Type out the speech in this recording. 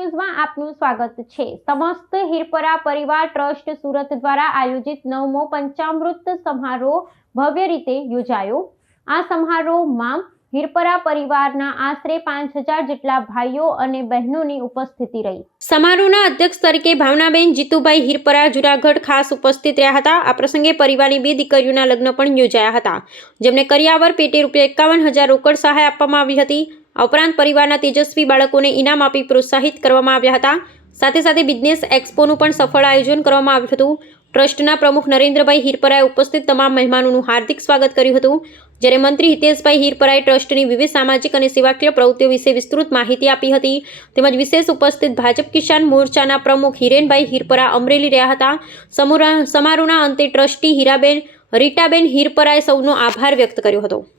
ન્યૂઝમાં આપનું સ્વાગત છે। સમસ્ત હિરપરા પરિવાર ટ્રસ્ટ સુરત દ્વારા આયોજિત 9મો પંચામૃત સમારોહ ભવ્ય રીતે યોજાયો। આ સમારોહમાં હિરપરા પરિવારના આશરે 5000 જેટલા ભાઈઓ અને બહેનોની ઉપસ્થિતિ રહી। સમારોહના અધ્યક્ષ તરીકે ભાવનાબેન જીતુભાઈ હિરપરા જુનાગઢ ખાસ ઉપસ્થિત રહ્યા હતા। આ પ્રસંગે પરિવારની 2 દીકરીઓના લગ્ન પણ યોજાયા હતા, જેમને કરિયાવર પેટે ₹51,000 રોકડ સહાય આપવામાં આવી હતી। આ ઉપરાંત પરિવારના તેજસ્વી બાળકોને ઇનામ આપી પ્રોત્સાહિત કરવામાં આવ્યા હતા। સાથે સાથે બિઝનેસ એક્સપોનું પણ સફળ આયોજન કરવામાં આવ્યું હતું। ટ્રસ્ટના પ્રમુખ નરેન્દ્રભાઈ હિરપરાએ ઉપસ્થિત તમામ મહેમાનોનું હાર્દિક સ્વાગત કર્યું હતું, જ્યારે મંત્રી હિતેશભાઈ હિરપરાએ ટ્રસ્ટની વિવિધ સામાજિક અને સેવાકીય પ્રવૃત્તિઓ વિશે વિસ્તૃત માહિતી આપી હતી। તેમજ વિશેષ ઉપસ્થિત ભાજપ કિસાન મોરચાના પ્રમુખ હિરેનભાઈ હિરપરા અમરેલી રહ્યા હતા। સમારોહના અંતે ટ્રસ્ટી રીટાબેન હિરપરાએ સૌનો આભાર વ્યક્ત કર્યો હતો।